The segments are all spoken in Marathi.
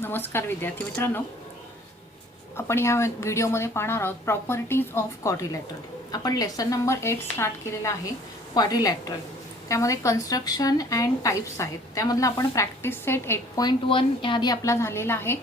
नमस्कार विद्यार्थी मित्रांनो, आपण ह्या व्हिडिओमध्ये पाहणार आहोत प्रॉपर्टीज ऑफ क्वाड्रिलॅटरल. आपण लेसन नंबर 8 स्टार्ट केलेला आहे क्वाड्रिलॅटरल. त्यामध्ये कन्स्ट्रक्शन अँड टाइप्स आहेत. त्यामधला आपण प्रॅक्टिस सेट 8.1 याआधी आपला झालेला आहे.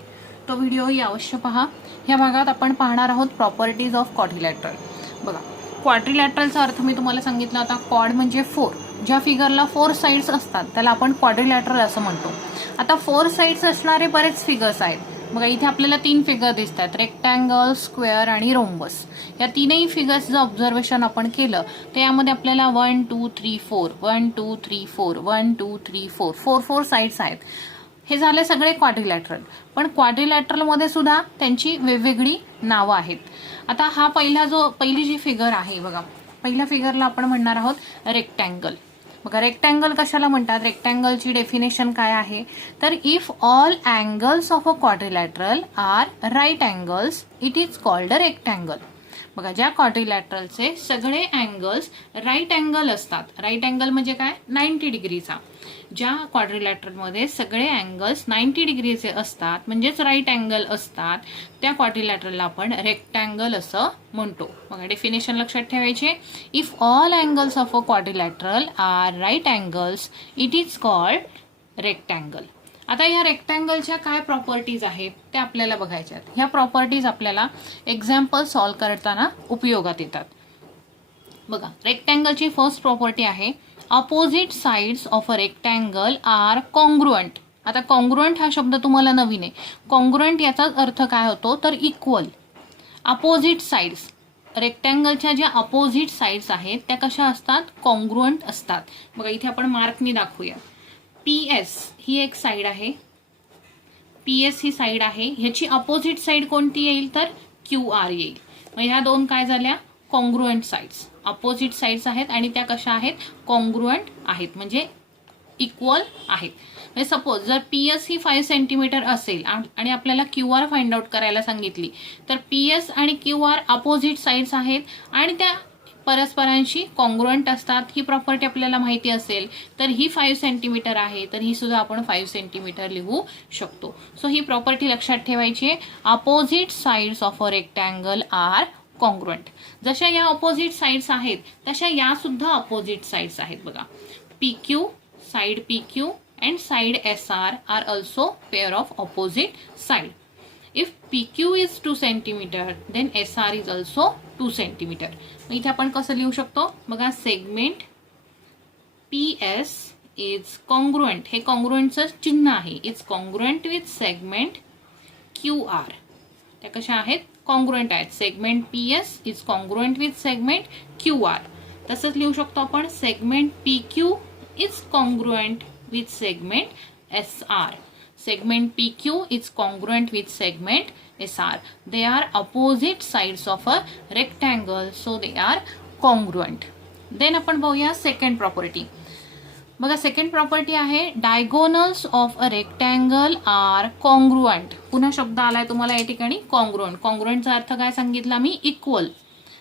तो व्हिडिओही अवश्य पहा. ह्या भागात आपण पाहणार आहोत प्रॉपर्टीज ऑफ क्वाड्रिलॅटरल. बघा, क्वाड्रिलॅटरलचा अर्थ मी तुम्हाला सांगितला होता. क्वाड म्हणजे 4. ज्या फिगरला 4 साइड्स असतात त्याला आपण क्वाड्रिलॅटरल असं म्हणतो. आता 4 साइड्स असणारे बरेच फिगर्स आहेत. बघा, इथे आपल्याला 3 फिगर दिसतात, रेक्टँगल, स्क्वेअर आणि रोम्बस. या तीनही फिगर्सचं ऑब्झर्वेशन आपण केलं तर यामध्ये आपल्याला 1 2 3 4 1 2 3 4 1 2 3 4 4 साइड्स आहेत. हे झाले सगळे क्वाड्रिलॅटरल. पण क्वाड्रिलॅटरलमध्ये सुद्धा त्यांची वेगवेगळी नावं आहेत. आता हा पहिली जी फिगर आहे, बघा, पहिल्या फिगरला आपण म्हणणार आहोत रेक्टँगल. बघा, रेक्टँगल कशाला म्हणतात? रेक्टँगलची डेफिनेशन काय आहे? तर if all angles of a quadrilateral are right angles it is called a rectangle. बघा, ज्या क्वाड्रिलॅटरलचे सगळे अँगल्स राईट अँगल असतात. राईट अँगल म्हणजे काय? 90 डिग्रीचा. ज्या क्वाड्रिलॅटरलमध्ये सगळे अँगल्स 90 डिग्रीचे असतात, म्हणजेच राईट अँगल असतात, त्या क्वाड्रिलॅटरलला आपण रेक्टँगल असं म्हणतो. बघा, डेफिनेशन लक्षात ठेवायचे. If all angles of a quadrilateral are right angles it is called rectangle. आता ह्या रेक्टँगलच्या काय प्रॉपर्टीज आहेत ते आपल्याला बघायच्या आहेत. ह्या प्रॉपर्टीज आपल्याला एक्झाम्पल सॉल्व्ह करताना उपयोगात येतात. बघा, रेक्टँगलची फर्स्ट प्रॉपर्टी आहे opposite sides of a rectangle are congruent. आता कॉन्ग्रुएंट हा शब्द तुम्हाला नवीन आहे. कॉन्ग्रुएंट याचा अर्थ काय होतो? तर इक्वल. अपोजिट साइड्स, रेक्टँगलच्या ज्या अपोजिट साइड्स आहेत त्या कशा असतात? कॉन्ग्रुएंट असतात. बघा, इथे आपण मार्कनी दाखवूया. PS ही एक साइड आहे, PS ही साइड आहे. ह्याची अपोजिट साइड कोणती येईल? तर QR येईल. मग ह्या दोन काय झाल्या? Congruent sides. अपोजिट साइड्स आहेत आणि त्या कशा आहेत? कॉन्ग्रुएंट आहेत, म्हणजे इक्वल आहेत. म्हणजे सपोज जर PS ही 5 सेंटीमीटर असेल आणि आपल्याला QR फाइंड आउट करायला सांगितली, तर PS आणि QR अपोजिट साइड्स आहेत आणि त्या परस्परांशी कॉन्ग्रुएंट असतात. ही प्रॉपर्टी आपल्याला माहिती असेल तर ही 5 सेंटीमीटर आहे, तर ही सुद्धा आपण 5 सेंटीमीटर लिहू शकतो. सो ही प्रॉपर्टी लक्षात ठेवायची आहे. Opposite sides of a rectangle are congruent. जशा या अपोजिट साइड्स आहेत तशा या सुद्धा अपोजिट साइड्स आहेत. बघा, PQ, side PQ and side SR are also pair of opposite side. If PQ is 2 centimeter, then SR is also 2 centimeter. मग इथे आपण कसं लिहू शकतो? बघा, सेगमेंट PS is congruent. हे कॉन्ग्रुएंटचं चिन्ह आहे. It's congruent with segment QR. त्या कशा आहेत? कॉन्ग्रुएंट आहेत. Segment PS is congruent with segment QR. तसंच लिहू शकतो आपण segment PQ is congruent with segment SR. Segment PQ is congruent with segment SR. They are opposite sides of a rectangle, so they are congruent. Then आपण बघूया सेकंड प्रॉपर्टी. बघा, सेकंड प्रॉपर्टी आहे diagonals of a rectangle are congruent. पुन्हा शब्द आलाय तुम्हाला या ठिकाणी, कॉन्ग्रुएंट. कॉन्ग्रुएंटचा अर्थ काय सांगितला मी? इक्वल.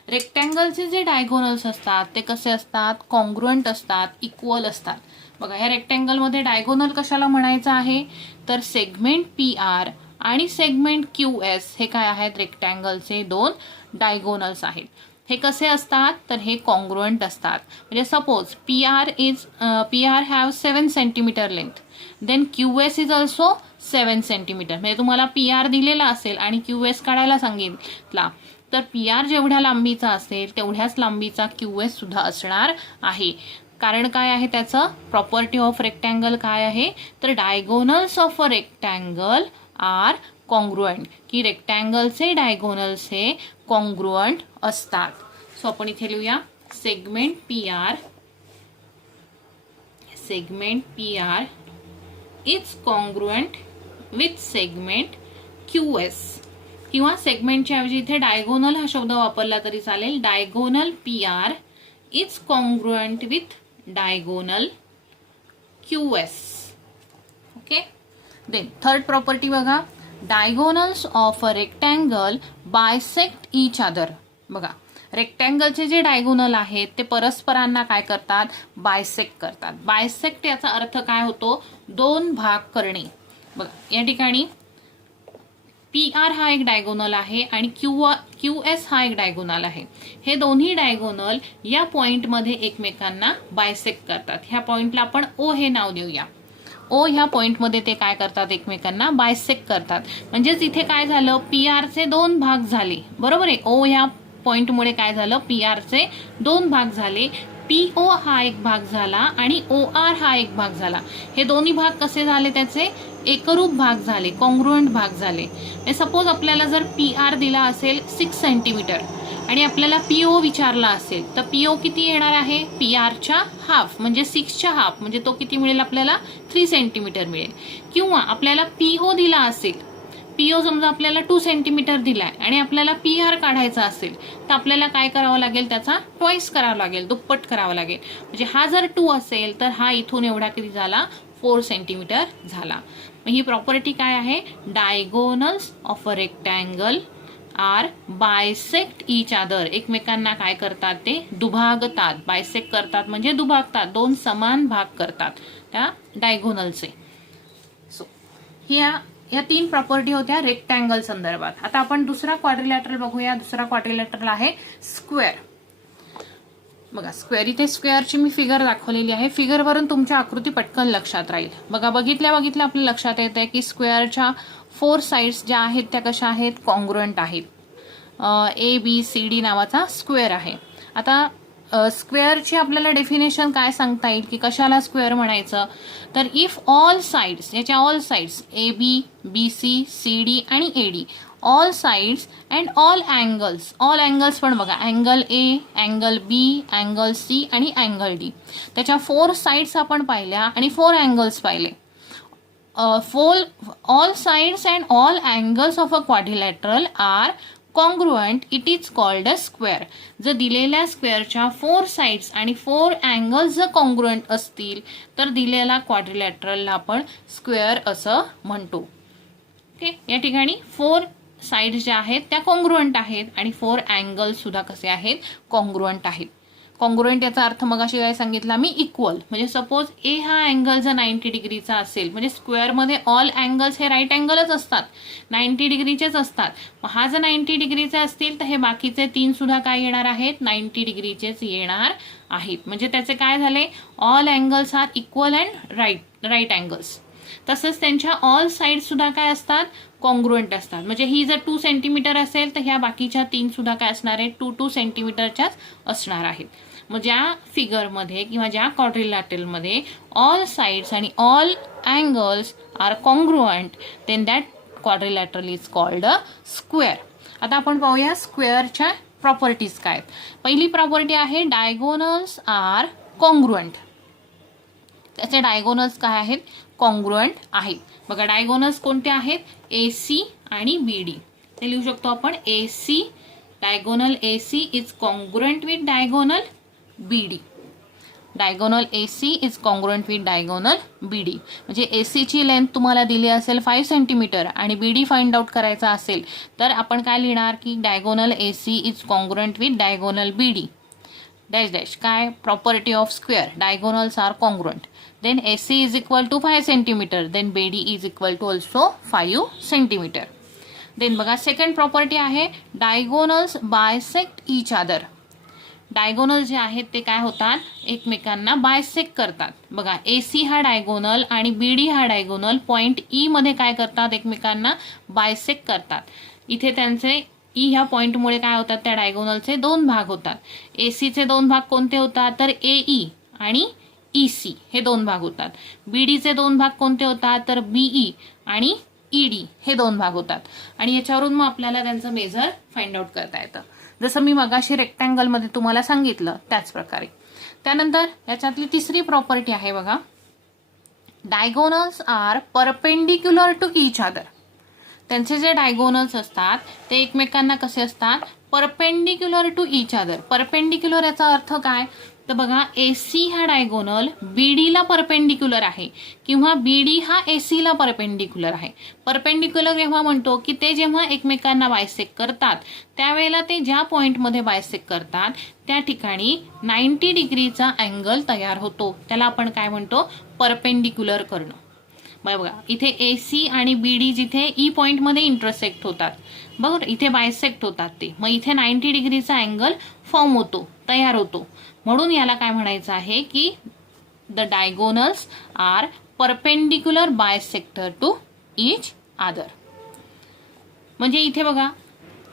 रेक्टँगलचे जे डायगोनल्स असतात ते कसे असतात? कॉन्ग्रुएंट असतात, इक्वल असतात. बघा, ह्या रेक्टँगलमध्ये डायगोनल कशाला म्हणायचं आहे? तर सेगमेंट PR आणि सेगमेंट QS हे काय आहेत? रेक्टँगलचे 2 डायगोनल्स आहेत. हे कसे असतात? तर हे कॉन्ग्रुएंट असतात. म्हणजे suppose PR have 7 centimetre length, then QS is also 7 centimetre. म्हणजे तुम्हाला PR दिलेला असेल आणि QS काढायला सांगितला, तर PR जेवढ्या लांबीचा असेल तेवढ्याच लांबीचा QS सुद्धा असणार आहे. कारण काय आहे त्याचं? प्रॉपर्टी ऑफ रेक्टँगल काय आहे? तर diagonals of a rectangle are congruent, की रेक्टँगलचे डायगोनल्स हे कॉन्ग्रुएंट असतात. सो आपण इथे लिहूया segment PR is congruent with segment QS. किंवा सेगमेंटच्या ऐवजी इथे डायगोनल हा शब्द वापरला तरी चालेल. Diagonal PR is congruent with diagonal QS. Okay. Then third property बघा, diagonals of a rectangle bisect each other. बघा, रेक्टँगलचे जे डायगोनल आहेत ते परस्परांना काय करतात? बायसेक्ट करतात. बायसेक्ट याचा अर्थ काय होतो? 2 भाग करणे. बघा, या ठिकाणी PR हा एक डायगोनल आहे आणि QS हा एक डायगोनल आहे. हे दोन्ही डायगोनल या पॉइंटमध्ये एकमेकांना बायसेक्ट करतात. ह्या पॉइंटला आपण O हे नाव देऊया. O ह्या पॉइंटमध्ये ते काय करतात, एकमेकांना बायसेक्ट करतात. म्हणजेच इथे काय झालं, PR चे दोन भाग झाले. बरोबर आहे. O ह्या पॉइंटमुळे काय झालं, PR चे दोन भाग झाले. PO हा एक भाग झाला आणि OR हा एक भाग झाला. हे दोन्ही भाग कसे झाले, त्याचे एकरूप भाग झाले, कॉन्ग्रुएंट भाग झाले. सपोज आपल्याला जर PR दिला असेल 6 सेंटीमीटर आणि आपल्याला PO विचारला असेल तर PO किती येणार आहे, PRच्या हाफ म्हणजे 6च्या हाफ म्हणजे तो किती मिळेल आपल्याला, 3 सेंटीमीटर मिळेल. किंवा आपल्याला PO दिला असेल, PO समजा आपल्याला 2 सेंटीमीटर दिलाय आणि आपल्याला PR काढायचा असेल तर आपल्याला काय करावं लागेल, त्याचा ट्वाइस करावं लागेल, दुप्पट करावं लागेल. म्हणजे हा जर 2 असेल तर हा इथून एवढा किती झाला, 4 सेंटीमीटर झाला. ही प्रॉपर्टी काय आहे, diagonals of a rectangle are bisect each other. एकमेकांना काय करतात, ते दुभागतात. बायसेक्ट करतात म्हणजे दुभागतात, दोन समान भाग करतात त्या डायगोनलचे. सो या 3 प्रॉपर्टी होत्या रेक्टँगल संदर्भात. आता आपण दुसरा क्वाड्रिलॅटरल बघूया. दुसरा क्वाड्रिलॅटरल आहे स्क्वेअर. बघा स्क्वेअर, इथे स्क्वेअरची मी फिगर दाखवलेली आहे. फिगरवरून तुमच्या आकृती पटकन लक्षात राहील. बघा बघितल्या आपल्या लक्षात येत आहे की स्क्वेअरच्या 4 साइड्स ज्या आहेत त्या कशा आहेत, कॉन्ग्रुएंट आहेत. ABCD नावाचा स्क्वेअर आहे. आता स्क्वेअरची आपल्याला डेफिनेशन काय सांगता येईल की कशाला स्क्वेअर म्हणायचं, तर इफ ऑल साइड्स, याच्या all sides AB, BC, CD आणि AD, all sides and all angles पण बघा, angle A, angle B, angle C आणि अँगल D, त्याच्या 4 साइड्स आपण पाहिल्या आणि 4 अँगल्स पाहिले. All sides and all angles of a quadrilateral are congruent, it is called a square. जर दिलेल्या स्क्वेअरच्या 4 साइड्स आणि 4 अँगल्स जर कॉन्ग्रुएंट असतील तर दिलेला क्वाड्रिलॅटरलला आपण स्क्वेअर असं म्हणतो. ओके, या ठिकाणी 4 साइड्स ज्या आहेत त्या कॉन्ग्रुएंट आहेत आणि 4 अँगल्स सुद्धा कसे आहेत, कॉन्ग्रुएंट आहेत. कॉन्ग्रुएंट याचा अर्थ मगाशी काय सांगितला मी, इक्वल. म्हणजे सपोज A हा अँगल जर 90 डिग्रीचा असेल, म्हणजे स्क्वेअरमध्ये ऑल अँगल्स हे राईट अँगलच असतात, 90 डिग्रीचेच असतात. हा जर 90 डिग्रीचे असतील तर हे बाकीचे 3 सुद्धा काय येणार आहेत, 90 डिग्रीचेच येणार आहेत. म्हणजे त्याचे काय झाले, all angles are equal and right angles. तसंच त्यांच्या ऑल साइड सुद्धा काय असतात, कॉन्ग्रुएंट असतात. म्हणजे ही जर 2 सेंटीमीटर असेल तर ह्या बाकीच्या 3 सुद्धा काय असणार आहेत, 2 सेंटीमीटरच्याच असणार आहेत. मग ज्या फिगरमध्ये किंवा ज्या क्वाड्रिलॅटरलमध्ये ऑल साइड्स आणि all angles are congruent, then that quadrilateral is called a square. आता आपण पाहूया स्क्वेअरच्या प्रॉपर्टीज काय आहेत. पहिली प्रॉपर्टी आहे डायगोनल्स आर कॉन्ग्रुएंट. त्याचे डायगोनल्स काय आहेत, कॉन्ग्रुएंट आहेत. बघा डायगोनल्स कोणते आहेत, AC आणि BD. ते लिहू शकतो आपण, AC, diagonal AC is congruent with diagonal BD. Diagonal AC is congruent with diagonal BD. म्हणजे AC ची लेंथ तुम्हाला दिली असेल 5 सेंटीमीटर आणि BD फाइंड आउट करायचा असेल तर आपण काय लिहिणार की diagonal AC is congruent with diagonal BD. Dash dash काय, property of square, diagonals are congruent. Then AC is equal to 5 centimeter. Then BD is equal to also 5 centimeter. Then बघा सेकंड प्रॉपर्टी आहे diagonals bisect each other. Diagonal जे आहेत ते काय होतात, एकमेकांना बायसेक्ट करतात. बघा AC हा डायगोनल आणि BD हा डायगोनल पॉइंट E मध्ये काय करतात, एकमेकांना बायसेक्ट करतात. इथे त्यांचे E ह्या पॉइंटमुळे काय होतात, त्या डायगोनलचे 2 भाग होतात. AC चे 2 भाग कोणते होतात, तर AE आणि EC हे 2 भाग होतात. BD चे 2 भाग कोणते होतात, तर BE आणि ED हे 2 भाग होतात. आणि याच्यावरून मग आपल्याला त्यांचं मेजर फाइंड आउट करता येतं, जसं मी मगाशी रेक्टँगल मध्ये तुम्हाला सांगितलं त्याच प्रकारे. त्यानंतर याच्यातली तिसरी प्रॉपर्टी आहे बघा, diagonals are perpendicular to each other. त्यांचे जे डायगोनल्स असतात ते एकमेकांना कसे असतात, perpendicular to each other. Perpendicular याचा अर्थ काय, तर बघा AC हा डायगोनल BD ला परपेंडिक्युलर आहे किंवा BD हा AC ला परपेंडिक्युलर आहे. परपेंडिक्युलर जेव्हा म्हणतो की ते जेव्हा एकमेकांना बायसेक्ट करतात त्यावेळेला ते ज्या पॉइंटमध्ये बायसेक्ट करतात त्या ठिकाणी 90 डिग्रीचा अँगल तयार होतो, त्याला आपण काय म्हणतो, परपेंडिक्युलर करणं. बघा इथे AC आणि BD जिथे E पॉइंटमध्ये इंटरसेक्ट होतात, बरोबर, इथे बायसेक्ट होतात ते, मग इथे 90 डिग्रीचा अँगल फॉर्म होतो, तयार होतो. म्हणून याला काय म्हणायचं आहे की the diagonals are perpendicular bisector to each other. म्हणजे इथे बघा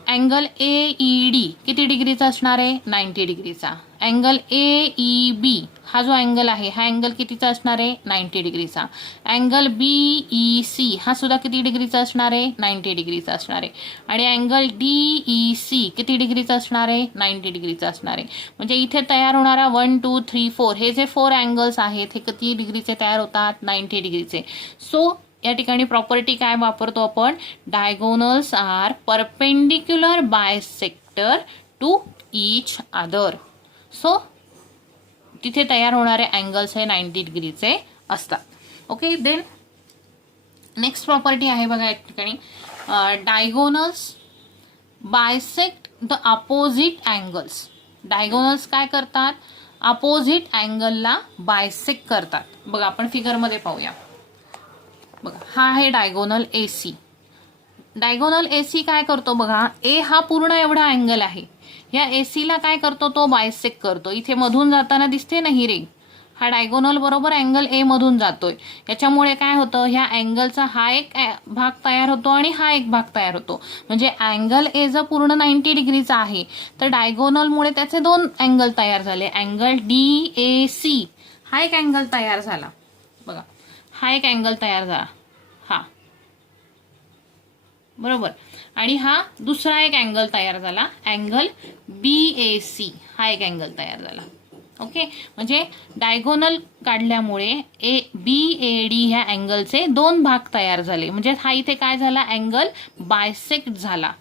अँगल AED किती डिग्रीचा असणार आहे? 90 डिग्रीचा. अँगल AEB हा जो अँगल आहे हा अँगल कितीचा असणार आहे? 90 डिग्रीचा. अँगल BEC हा सुद्धा किती डिग्रीचा असणार आहे? 90 डिग्रीचा असणार आहे. आणि अँगल DEC किती डिग्रीचा असणार आहे? 90 डिग्रीचा असणार आहे. म्हणजे इथे तयार होणारा 1 2 3 4 हे जे 4 अँगल्स आहेत हे किती डिग्रीचे तयार होतात? 90 डिग्रीचे. सो या ठिकाणी प्रॉपर्टी काय वापरतो आपण? Diagonals are perpendicular bisector to each other. So तिथे तयार होणारे अँगल्स हे 90 डिग्रीचे असतात. ओके, देन नेक्स्ट प्रॉपर्टी आहे बघा या ठिकाणी diagonals bisect the opposite angles. Diagonals काय करतात? अपोजिट अँगलला बायसेक्ट करतात. बघा आपण फिगरमध्ये पाहूया. बघा हा आहे डायगोनल AC. डायगोनल AC काय करतो बघा, A हा पूर्ण एवढा अँगल आहे, या AC ला काय करतो तो? बायसेक्ट करतो. इथे मधून जाताना दिसते ना ही रे, हा डायगोनल बरोबर अँगल A मधून जातोय. याच्यामुळे काय होतं, ह्या अँगलचा हा एक भाग तयार होतो आणि हा एक भाग तयार होतो. म्हणजे अँगल A जर पूर्ण 90 डिग्रीचा आहे तर डायगोनलमुळे त्याचे दोन अँगल तयार झाले. अँगल DAC हा एक अँगल तयार झाला. बघा हा एक अँगल तयार झाला, हा बरोबर. आणि हा दुसरा एक अँगल तयार झाला, अँगल BAC हा एक अँगल तयार झाला. ओके, म्हणजे डायगोनल काढल्यामुळे BAD ह्या अँगलचे दोन भाग तयार झाले. म्हणजे हा इथे काय झाला? अँगल बायसेक्ट झाला.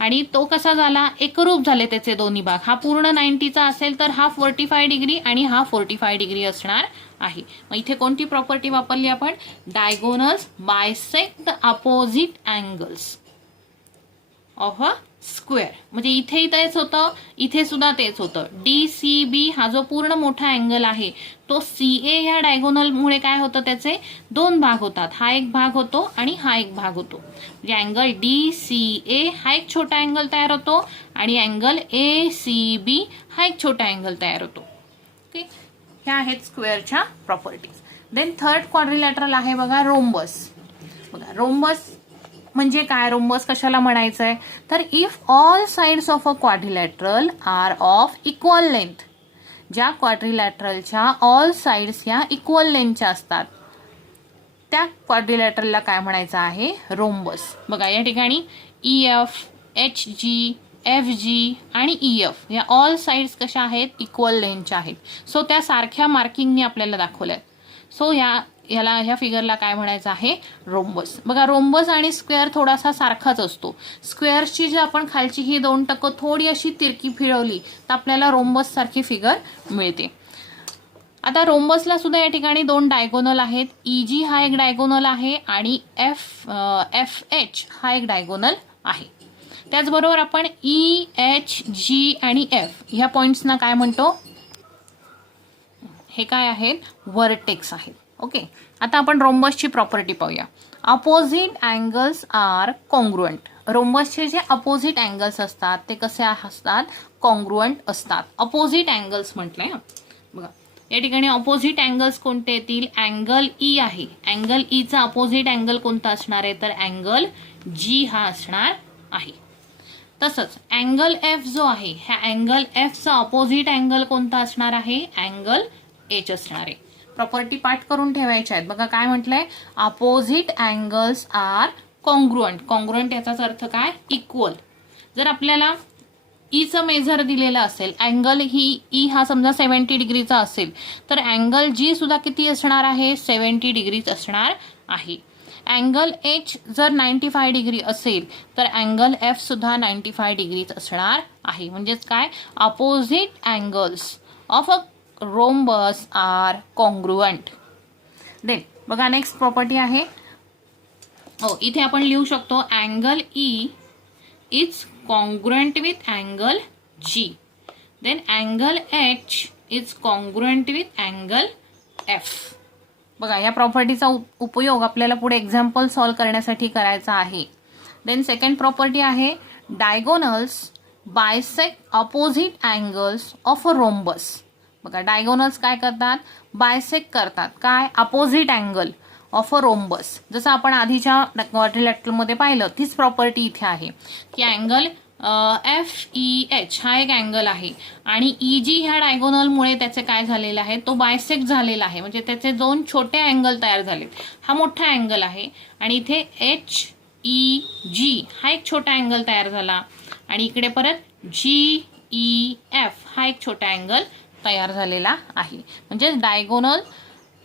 आणि तो कसा झाला? एकरूप झाले त्याचे दोन्ही भाग. हा पूर्ण 90चा असेल तर हा 45 डिग्री आणि हा 45 डिग्री असणार आहे. मग इथे कोणती प्रॉपर्टी वापरली आपण? Diagonals bisect the opposite angles of a square. म्हणजे इथेही तेच होतं, इथे सुद्धा तेच होतं. DCB हा जो पूर्ण मोठा अँगल आहे तो CA ह्या डायगोनलमुळे काय होतं, त्याचे दोन भाग होतात. हा एक भाग होतो आणि हा एक भाग होतो. म्हणजे अँगल DCA हा एक छोटा अँगल तयार होतो आणि अँगल ACB हा एक छोटा अँगल तयार होतो. ओके, ह्या आहेत स्क्वेअरच्या प्रॉपर्टीज. देन थर्ड क्वाड्रिलॅटरल आहे बघा रोम्बस. बघा रोम्बस म्हणजे काय? रोम्बस कशाला म्हणायचंय तर if all sides of a quadrilateral are of equal length. ज्या क्वाड्रिलॅटरलच्या ऑल साइड्स ह्या इक्वल लेंथच्या असतात त्या क्वाड्रिलॅटरलला काय म्हणायचं आहे? रोम्बस. बघा या ठिकाणी EF, HG, FG आणि EF या ऑल साइड्स कशा आहेत? इक्वल लेंथच्या आहेत. सो त्या सारख्या मार्किंगने आपल्याला दाखवल्या. सो याला ह्या फिगरला काय म्हणायचं आहे? रोम्बस. बघा रोम्बस आणि स्क्वेअर थोडासा सारखाच असतो. स्क्वेअरची जी आपण खालची ही दोन टक्क थोडी अशी तिरकी फिरवली तर आपल्याला रोम्बस सारखी फिगर मिळते. आता रोम्बसला सुद्धा या ठिकाणी दोन डायगोनल आहेत. EG हा एक डायगोनल आहे आणि FH हा एक डायगोनल आहे. त्याचबरोबर आपण EHG आणि F ह्या पॉइंट्सना काय म्हणतो? हे काय आहेत? व्हर्टेक्स आहेत. ओके, आता आपण रोम्बसची प्रॉपर्टी पाहूया. Opposite angles are congruent. रोम्बसचे जे अपोजिट अँगल्स असतात ते कसे असतात? कॉन्ग्रुएंट असतात. अपोजिट अँगल्स म्हटलंय. बघा या ठिकाणी अपोजिट अँगल्स कोणते येतील? अँगल E आहे. अँगल E चा अपोजिट अँगल कोणता असणार आहे? तर अँगल G हा असणार आहे. तसंच अँगल F जो आहे ह्या अँगल F चा अपोजिट अँगल कोणता असणार आहे? अँगल H असणार आहे. प्रॉपर्टी पाठ करून ठेवायच्या आहेत. बघा काय म्हटलंय? Opposite angles are congruent. Congruent याचाच अर्थ काय? इक्वल. जर आपल्याला ईचं मेजर दिलेलं असेल, अँगल ही हा समजा 70 डिग्रीचा असेल तर अँगल G सुद्धा किती असणार आहे? 70 डिग्रीच असणार आहे. अँगल H जर 95 डिग्री असेल तर अँगल F सुद्धा 95 डिग्रीच असणार आहे. म्हणजेच काय? Opposite angles of a rhombus are congruent. Then बघा नेक्स्ट प्रॉपर्टी आहे. इथे आपण लिहू शकतो angle E is congruent with angle G. Then angle H is congruent with angle F. बघा या प्रॉपर्टीचा उपयोग आपल्याला पुढे एक्झाम्पल सॉल्व्ह करण्यासाठी करायचा आहे. देन सेकंड प्रॉपर्टी आहे diagonals bisect opposite angles of a rhombus. बघा डायगोनल्स काय करतात, बायसेक्ट करतात, काय, opposite angle of a rhombus. जसं आपण आधीच्या क्वाड्रिलॅटरलमध्ये पाहिलं तीच प्रॉपर्टी इथे आहे की अँगल FEH हा एक अँगल आहे आणि EG ह्या डायगोनलमुळे त्याचे काय झालेलं आहे, तो बायसेक्ट झालेला आहे, म्हणजे त्याचे दोन छोटे अँगल तयार झालेत. हा मोठा अँगल आहे आणि इथे HEG हा एक छोटा अँगल तयार झाला आणि इकडे परत GEF हा एक छोटा अँगल तयार झालेला आहे. म्हणजे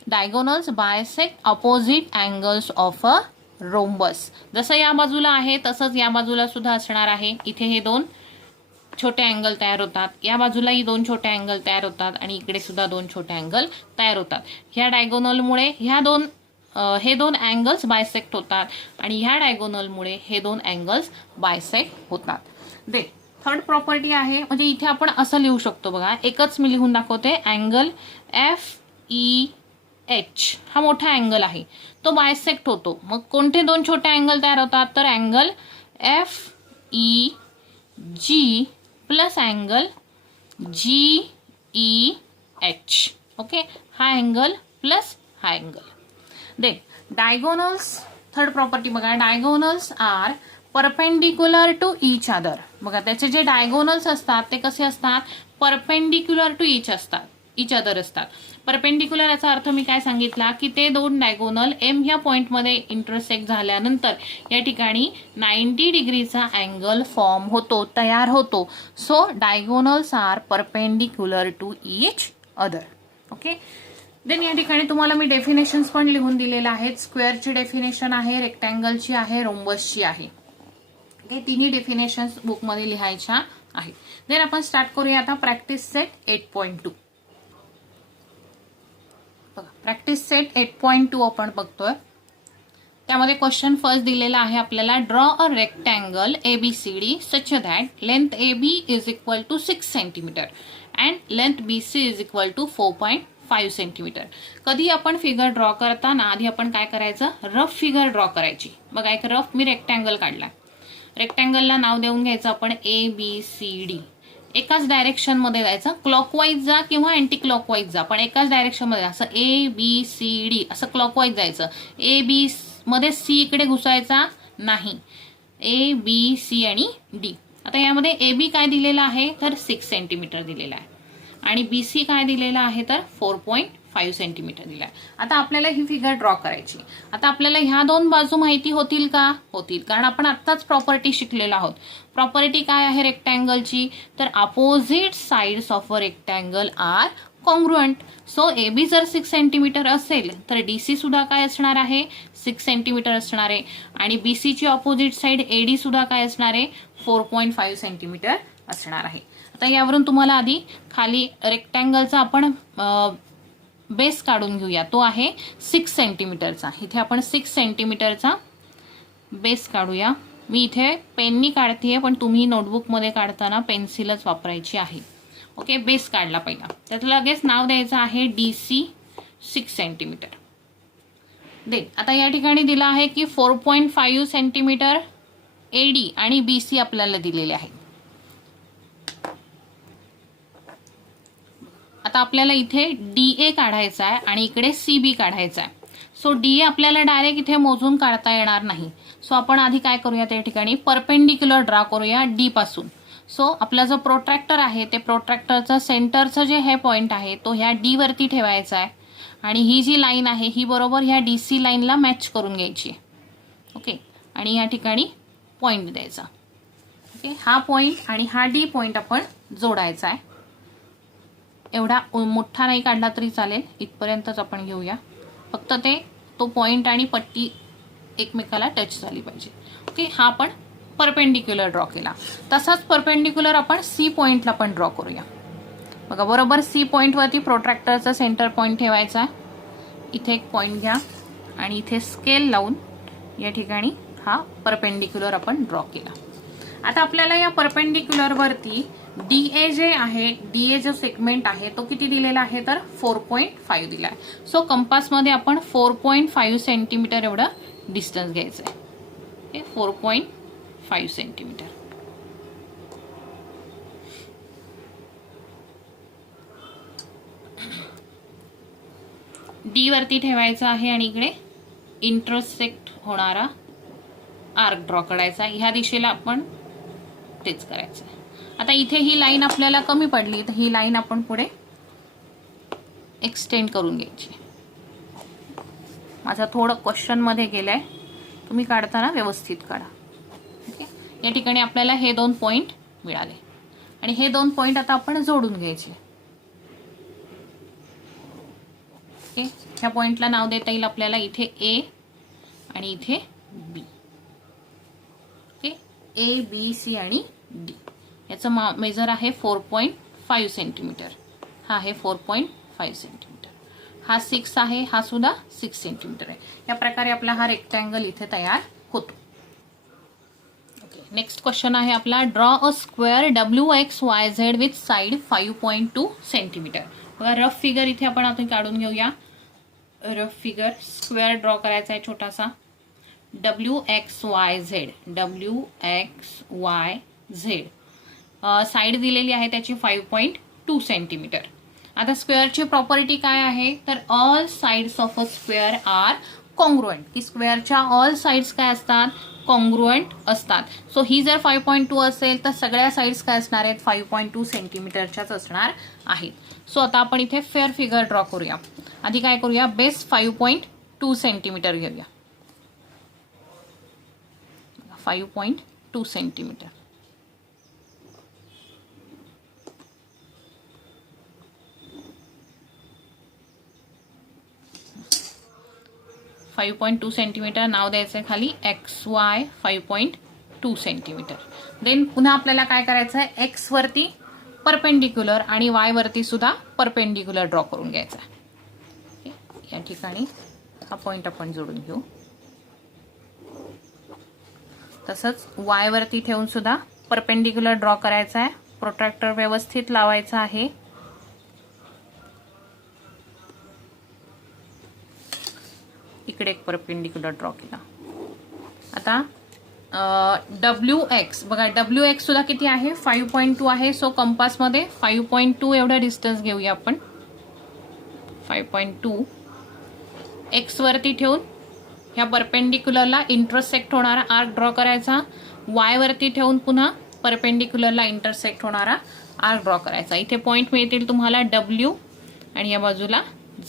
diagonals bisect opposite angles of a rhombus. जसं या बाजूला आहे तसंच या बाजूला सुद्धा असणार आहे. इथे हे दोन छोटे अँगल तयार होतात, या बाजूलाही दोन छोटे अँगल तयार होतात आणि इकडे सुद्धा दोन छोटे अँगल तयार होतात. ह्या डायगोनलमुळे हे दोन अँगल्स बायसेक्ट होतात आणि ह्या डायगोनलमुळे हे दोन अँगल्स बायसेक्ट होतात. दे थर्ड प्रॉपर्टी आहे, म्हणजे इथे आपण असं लिहू शकतो बघा, एकच मी लिहून दाखवते. अँगल FEH हा मोठा अँगल आहे, तो बायसेक्ट होतो. मग कोणते दोन छोटे अँगल तयार होतात, तर angle FEG plus angle GEH. Okay, हा अँगल प्लस हा angle. The diagonals, third property बघा, diagonals are perpendicular to each other. बघा त्याचे जे डायगोनल्स असतात ते कसे असतात, परपेंडिक्युलर टू ईच अदर असतात. परपेंडिक्युलर याचा अर्थ मी काय सांगितला की ते दोन डायगोनल M ह्या पॉइंटमध्ये इंटरसेक्ट झाल्यानंतर या ठिकाणी 90 डिग्रीचा अँगल फॉर्म होतो, तयार होतो. So diagonals are perpendicular to each other. Okay, then या ठिकाणी तुम्हाला मी डेफिनेशन्स पण लिहून दिलेल्या आहेत. स्क्वेअरची डेफिनेशन आहे, रेक्टँगलची आहे, रोम्बसची आहे. ओके, तिन्ही डेफिनेशन्स बुकमध्ये लिहायच्या आहेत. देन आपण स्टार्ट करूया आता प्रॅक्टिस सेट 8.2. बघा प्रॅक्टिस सेट 8.2 आपण बघतोय. त्यामध्ये क्वेश्चन फर्स्ट दिलेला आहे आपल्याला, draw a rectangle ABCD such that length AB is equal to 6 centimetre and length BC is equal to 4.5 centimetre. कधी आपण फिगर ड्रॉ करताना आधी आपण काय करायचं, रफ फिगर ड्रॉ करायची. बघा एक रफ मी रेक्टँगल काढला, रेक्टँगलला नाव देऊन घ्यायचं आपण ABCD. एकाच डायरेक्शन मध्ये जायचं, क्लॉकवाईज जा किंवा अँटी क्लॉकवाईज जा, पण एकाच डायरेक्शन मध्ये असं ABCD असं क्लॉकवाईज जायचं. AB मध्ये C इकडे घुसायचा नाही, ABC आणि D. आता यामध्ये AB काय दिलेला आहे तर 6 सेंटीमीटर दिलेला आहे आणि BC काय दिलेला आहे तर 4.5 सेंटीमीटर दिला आहे. आता आपल्याला ही फिगर ड्रॉ करायची. आता आपल्याला ह्या दोन बाजू माहिती होतील का, होतील, कारण आपण आत्ताच प्रॉपर्टी शिकलेलो आहोत. प्रॉपर्टी काय आहे रेक्टँगलची, तर opposite sides of a rectangle are congruent. So AB जर 6 सेंटीमीटर असेल तर DC सुद्धा काय असणार आहे, 6 सेंटीमीटर असणार आहे आणि BC ची ऑपोजिट साइड AD सुद्धा काय असणार आहे, 4.5 सेंटीमीटर असणार आहे. आता यावरून तुम्हाला आधी खाली रेक्टँगलचा आपण बेस काढून घेऊया, तो आहे 6 सेंटीमीटरचा. इथे आपण 6 सेंटीमीटरचा बेस काढूया. मी इथे पेननी काढतेय, पण तुम्ही नोटबुकमध्ये काढताना पेन्सिलच वापरायची आहे. ओके, बेस काढला पहिला, त्याचं लगेच नाव द्यायचं आहे DC 6 सेंटीमीटर. दे आता या ठिकाणी दिला आहे की 4.5 सेंटीमीटर AD आणि BC आपल्याला दिलेले आहे. आता आपल्याला इथे DA काढायचा आहे आणि इकडे CB काढायचा आहे. सो DA आपल्याला डायरेक्ट इथे मोजून काढता येणार नाही. सो आपण आधी काय करूया, त्या ठिकाणी परपेंडिक्युलर ड्रॉ करूया D पासून. सो आपला जो प्रोट्रॅक्टर आहे ते प्रोट्रॅक्टरचा सेंटरचं जे हे पॉइंट आहे तो ह्या D वरती ठेवायचा आहे आणि ही जी लाईन आहे ही बरोबर ह्या DC लाईनला मॅच करून घ्यायची. ओके, आणि या ठिकाणी पॉइंट द्यायचा. ओके, हा पॉइंट आणि हा D पॉइंट आपण जोडायचा आहे. एवढा मोठा नाही काढला तरी चालेल, इथपर्यंतच आपण घेऊया. फक्त तो पॉइंट आणि पट्टी एकमेकाला टच झाली पाहिजे. ओके, हा आपण परपेंडिक्युलर ड्रॉ केला. तसाच परपेंडिक्युलर आपण C पॉइंटला पण ड्रॉ करूया. बघा बरोबर C पॉइंटवरती प्रोट्रॅक्टरचा सेंटर पॉइंट ठेवायचा. इथे एक पॉइंट घ्या आणि इथे स्केल लावून या ठिकाणी हा परपेंडिक्युलर आपण ड्रॉ केला. आता आपल्याला या परपेंडिक्युलरवरती DA जे आहे, DA जो सेगमेंट आहे तो किती दिलेला आहे तर 4.5 दिला आहे. सो कंपासमध्ये आपण 4.5 सेंटीमीटर एवढं डिस्टन्स घ्यायचं आहे. 4.5 सेंटीमीटर. डी वरती ठेवायचं आहे आणि इकडे इंटरसेक्ट होणारा आर्क ड्रॉ करायचा. ह्या दिशेला आपण तेच करायचं. आता इथे ही लाईन आपल्याला कमी पडली तर ही लाईन आपण पुढे एक्सटेंड करून घ्यायची. माझा थोडं क्वेश्चन मध्ये गेलाय, तुम्ही काढताना व्यवस्थित काढा. ओके, या ठिकाणी आपल्याला हे 2 पॉइंट मिळाले आणि हे 2 पॉइंट आता आपण जोडून घ्यायचे. ओके, ह्या पॉइंटला नाव देता येईल आपल्याला इथे ए आणि इथे बी. ओके, ए बी सी आणि डी. याचं मेजर आहे 4.5 सेंटीमीटर. हा आहे 4.5 सेंटीमीटर. हा 6 आहे, हा सुद्धा 6 सेंटीमीटर आहे. या प्रकारे आपला हा रेक्टँगल इथे तयार होतो. ओके, नेक्स्ट क्वेश्चन आहे आपला, draw a square WXYZ with side 5.2 centimetre. बघा, रफ फिगर इथे आपण आता काढून घेऊया. रफ फिगर स्क्वेअर ड्रॉ करायचा आहे छोटासा. WXYZ साइड दिलेली आहे त्याची 5.2 सेंटीमीटर. आता स्क्वेअरची प्रॉपर्टी काय आहे तर all sides of a square are congruent. की स्क्वेअरच्या ऑल साइड्स काय असतात, कॉन्ग्रुएंट असतात. सो ही जर 5.2 असेल तर सगळ्या साइड्स काय असणार आहेत, 5.2 सेंटीमीटरच्याच असणार आहेत. सो आता आपण इथे फेअर फिगर ड्रॉ करूया. आधी काय करूया, बेस 5.2 सेंटीमीटर घेऊया. 5.2 सेंटीमीटर. सेंटीमीटर नाव द्यायचं खाली XY 5.2 सेंटीमीटर. देन पुन्हा आपल्याला काय करायचं आहे, एक्स वरती परपेंडिक्युलर आणि वाय वरती सुद्धा परपेंडिक्युलर ड्रॉ करून घ्यायचा. या ठिकाणी हा पॉइंट आपण जोडून घेऊ. तसंच वाय वरती ठेवून सुद्धा परपेंडिक्युलर ड्रॉ करायचा आहे. प्रोट्रॅक्टर व्यवस्थित लावायचा आहे. इकडे एक परपेंडिक्युलर ड्रॉ केला. आता WX बघा, WX सुद्धा किती आहे, 5.2 आहे. सो कंपासमध्ये 5.2 एवढा डिस्टन्स घेऊया आपण. 5.2 एक्स वरती ठेवून ह्या परपेंडिक्युलरला इंटरसेक्ट होणारा आर्क ड्रॉ करायचा. वाय वरती ठेवून पुन्हा परपेंडिक्युलरला इंटरसेक्ट होणारा आर्क ड्रॉ करायचा. इथे पॉइंट मिळतील तुम्हाला W आणि या बाजूला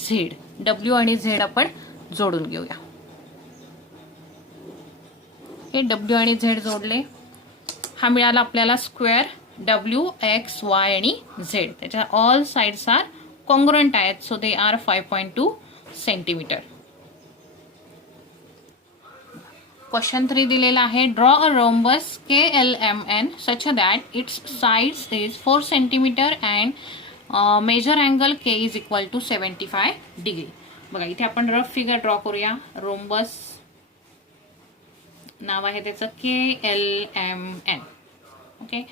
Z. W आणि Z आपण जोडून घेऊया. हे W आणि Z जोडले. हा मिळाला आपल्याला स्क्वेअर WXY आणि Z. त्याच्या ऑल साइड्स आर कॉन्ग्रुएंट आहेत. So they are 5.2 centimetre. Question 3 दिलेला आहे, draw a rhombus KLMN such that its sides is 4 centimetre and measure angle K is equal to 75 degree. बघा, इथे आपण रफ फिगर ड्रॉ करूया. रोम्बस नाव आहे त्याचं KLMN. Okay,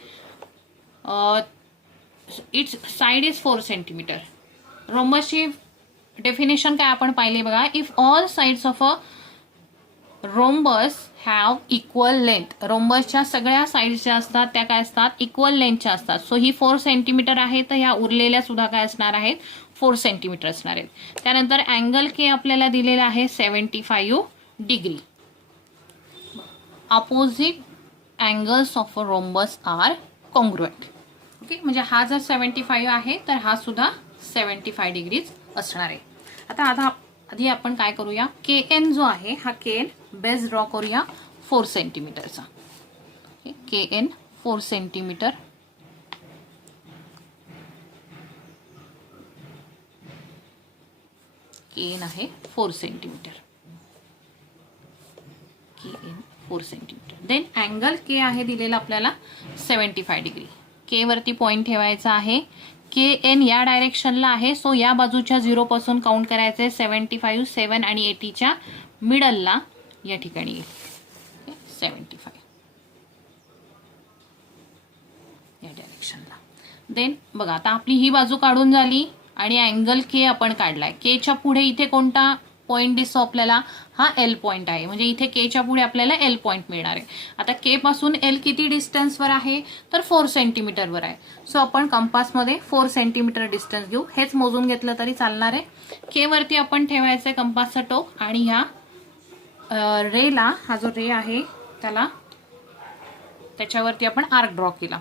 its side is 4 centimetre. रोम्बसची डेफिनेशन काय आपण पाहिली बघा, if all sides of a rhombus have equal length. रोम्बसच्या सगळ्या साइड्स ज्या असतात त्या काय असतात, इक्वल लेंथच्या असतात. सो ही 4 सेंटीमीटर आहे, तर ह्या उरलेल्या सुद्धा काय असणार आहेत, 4 सेंटीमीटर असणार आहेत. त्यानंतर अँगल K आपल्याला दिलेला आहे 75 degree. Opposite angles of a rhombus are congruent. Okay, म्हणजे हा जर 75 आहे तर हा सुद्धा 75 डिग्रीज असणार आहे. आता आधी आपण काय करूया, KN जो आहे हा KN बेस ड्रॉ करूया 4 सेंटीमीटरचा. KN 4 centimetre. KN आहे 4 centimetre. KN 4 centimetre. Then angle K आहे दिलेला आपल्याला 75 डिग्री. K वरती पॉइंट ठेवायचा आहे. KN या डायरेक्शनला आहे. सो या बाजूच्या 0 पासून काउंट करायचे. 75, 7 आणि 80च्या मिडलला या ठिकाणी येईल. 75 या डायरेक्शनला. देन बघा आता आपली ही बाजू काढून झाली आणि अँगल के आपण काढलाय. केच्या पुढे इथे कोणता पॉईंट दिसतो आपल्याला? हा एल पॉईंट आहे. म्हणजे इथे केच्या पुढे आपल्याला एल पॉईंट मिळणार आहे. आता के पासून एल किती डिस्टन्सवर आहे? तर 4 सेंटीमीटरवर आहे. सो आपण कंपासमध्ये 4 सेंटीमीटर डिस्टन्स घेऊ. हेच मोजून घेतलं तरी चालणार आहे. के वरती आपण ठेवायचंय कंपासचं टोक आणि ह्या रेला, हा जो रे आहे त्याला त्याच्यावरती आपण आर्क ड्रॉ केला.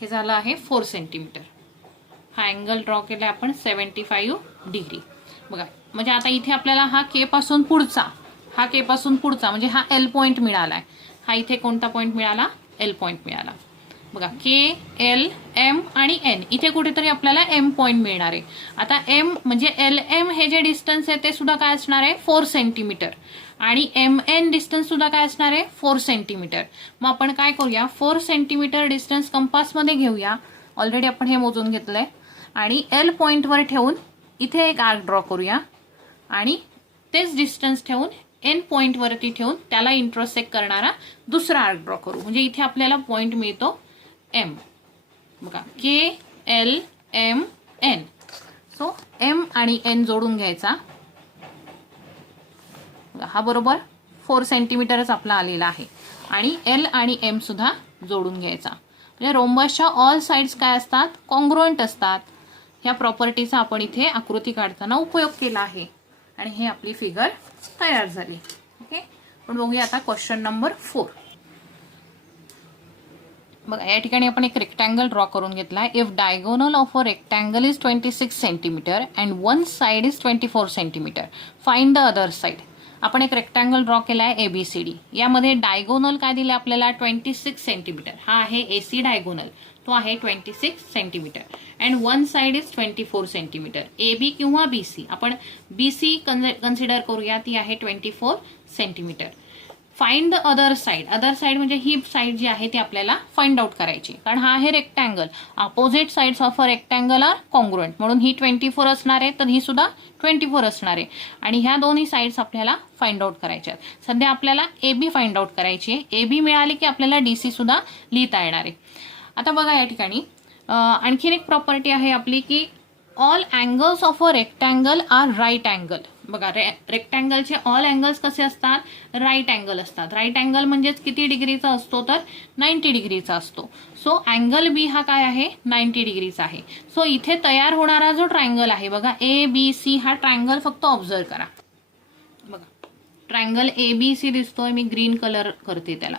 हे झालं आहे 4 सेंटीमीटर. हा अँगल ड्रॉ केला आपण 75 डिग्री. बघा म्हणजे आता इथे आपल्याला हा के पासून पुढचा म्हणजे हा एल पॉईंट मिळालाय. हा इथे कोणता पॉईंट मिळाला? एल पॉईंट मिळाला. बघा के, एल, एम आणि एन, इथे कुठेतरी आपल्याला एम पॉईंट मिळणार आहे. आता एम म्हणजे एल एम हे जे डिस्टन्स आहे ते सुद्धा काय असणार आहे? 4 सेंटीमीटर. आणि एम एन डिस्टन्स सुद्धा काय असणार आहे? 4 सेंटीमीटर. मग आपण काय करूया? 4 सेंटीमीटर डिस्टन्स कंपासमध्ये घेऊया. ऑलरेडी आपण हे मोजून घेतलंय. आणि एल पॉईंटवर ठेवून इथे एक आर्क ड्रॉ करूया आणि तेच डिस्टन्स ठेवून एन पॉईंट वरती ठेवून त्याला इंटरसेक्ट करणारा दुसरा आर्क ड्रॉ करू. म्हणजे इथे आपल्याला पॉईंट मिळतो एम. बघा K, L, M, N. So M आणि एन जोडून घ्यायचा. हा बरोबर 4 सेंटीमीटरच आपला आलेला आहे. आणि एल आणि एम सुद्धा जोडून घ्यायचा. म्हणजे रोम्बसच्या ऑल साइड्स काय असतात? कॉन्ग्रुएंट असतात. ह्या प्रॉपर्टीचा आपण इथे आकृती काढताना उपयोग केला आहे. आणि हे आपली फिगर तयार झाली. ओके, पण बघूया आता क्वेश्चन नंबर 4. बघा या ठिकाणी आपण एक रेक्टँगल ड्रॉ करून घेतला. If diagonal of a rectangle is 26 centimetre and one side is 24 centimetre, find the other side. आपण एक रेक्टँगल ड्रॉ केला आहे एबीसीडी. यामध्ये डायगोनल काय दिलं आपल्याला? 26 सेंटीमीटर. हा आहे एसी डायगोनल, तो आहे 26 centimetre. And one side is 24 centimetre. AB किंवा बीसी, आपण बीसी कन्सिडर करूया, ती आहे 24 centimetre. Find the other side. Other side म्हणजे ही साइड जी आहे ती आपल्याला फाइंड आउट करायची, कारण हा आहे rectangle. Opposite sides of a rectangle are congruent, म्हणून ही 24 असणार आहे तर ही सुद्धा 24 असणार आहे. आणि ह्या दोन्ही साइड्स आपल्याला फाइंड आउट करायच्या आहेत. सध्या आपल्याला एबी फाइंड आउट करायची आहे. एबी मिळाली की आपल्याला डीसी सुद्धा लिहिता येणार आहे. आता बघा या ठिकाणी आणखीन एक प्रॉपर्टी आहे आपली की all angles of a rectangle are right angle. बघा रेक्टँगलचे ऑल अँगल्स कसे असतात? राईट अँगल असतात. राईट अँगल म्हणजेच किती डिग्रीचा असतो? तर 90 डिग्रीचा असतो. सो अँगल बी हा काय आहे? 90 डिग्रीचा आहे. सो इथे तयार होणारा जो ट्रायंगल आहे बघा ए बी सी, हा ट्रायंगल फक्त ऑब्झर्व करा. बघा ट्रायंगल ए बी सी दिसतोय, मी ग्रीन कलर करते त्याला.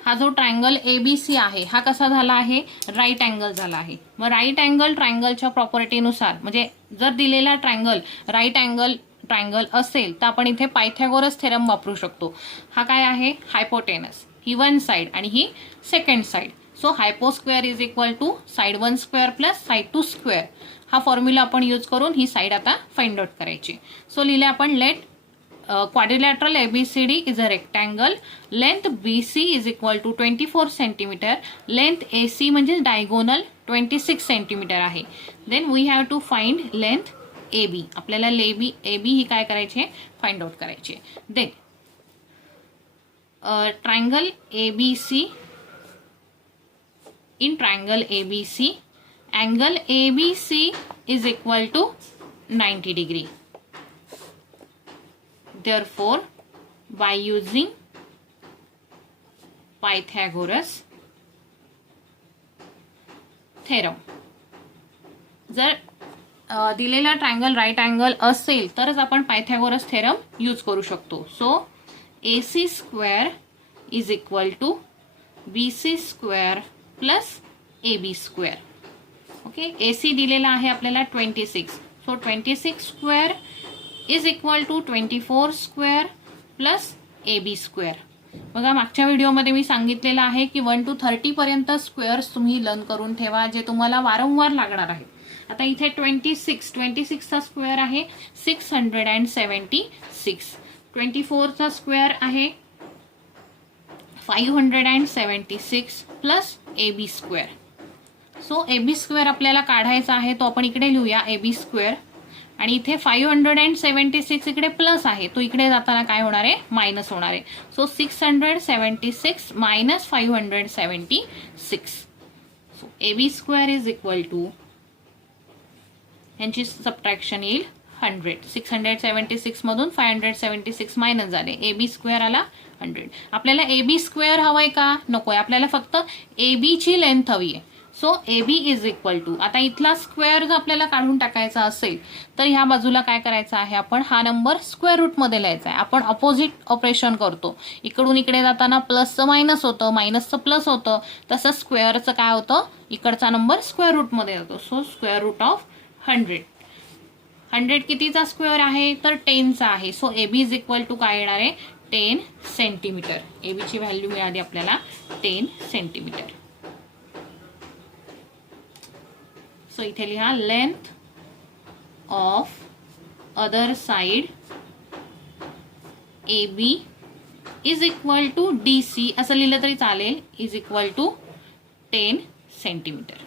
हा जो ट्रायंगल एबीसी आहे हा कसा झाला आहे? राईट अँगल झाला आहे. मग राईट अँगल ट्रायंगलच्या प्रॉपर्टीनुसार, म्हणजे जर दिलेला ट्रायंगल राईट अँगल ट्रायंगल असेल तर आपण इथे पायथागोरस थेरम वापरू शकतो. हा काय आहे? हायपोटेनस. ही वन साइड आणि ही second side. So hypo square is equal to side 1 square plus side 2 square. हा फॉर्म्युला आपण यूज करून ही साइड आता फाइंड आउट करायची. सो लिहिले आपण let quadrilateral ABCD is a rectangle. Length BC is equal to 24 centimeter. Length AC म्हणजे diagonal 26 centimeter आहे. Then we have to find length AB. आपल्याला AB ही काय करायची? फाइंड आउट करायची. Then triangle ABC. In triangle ABC, angle ABC is equal to 90 degree. Therefore, by using Pythagoras theorem, जर दिलेला ट्रायंगल राईट अँगल असेल तरच आपण पायथागोरस थेरम यूज करू शकतो. So AC square is equal to BC square plus AB square. Okay, AC दिलेला आहे आपल्याला 26. So 26 square is equal to 24 square plus AB square. बघा मागच्या व्हिडिओमध्ये मी सांगितलेलं आहे की 1 to 30 पर्यंत स्क्वेअर्स तुम्ही लर्न करून ठेवा, जे तुम्हाला वारंवार लागणार आहे. आता इथे 26 चा स्क्वेअर आहे 676. 24 चा स्क्वेअर आहे 576 plus AB square. So AB square आपल्याला काढायचा आहे, तो आपण इकडे लिहूया AB स्क्वेअर. आणि इथे 576 इकडे प्लस आहे, तो इकडे जाताना काय होणार आहे? मायनस होणार आहे. So 676 minus 576. So AB square is equal to, यांची सबट्रॅक्शन येईल 100. 676 मधून 576 मायनस झाले. AB स्क्वेअर आला 100. आपल्याला AB स्क्वेअर हवाय का? नकोय. आपल्याला फक्त AB ची लेंथ हवी आहे. So AB is equal to, आता इथला स्क्वेअर जर आपल्याला काढून टाकायचा असेल तर ह्या बाजूला काय करायचं आहे, आपण हा नंबर स्क्वेअर रूट मध्ये लिहायचा आहे. आपण अपोजिट ऑपरेशन करतो. इकडून इकडे जाताना प्लसचं मायनस होतं, मायनसचं प्लस होतं, तसं स्क्वेअरचं काय होतं, इकडचा नंबर स्क्वेअर रूट मध्ये जातो. So square route of 100. 100 कितीचा स्क्वेअर आहे, तर 10चा आहे. So AB is equal to काय येणार आहे, 10 सेंटीमीटर. AB ची व्हॅल्यू मिळाली आपल्याला 10 सेंटीमीटर. सो इथे लिहा length of other side AB is equal to DC असं लिहिलं तरी चालेल, इज इक्वल टू 10 सेंटीमीटर.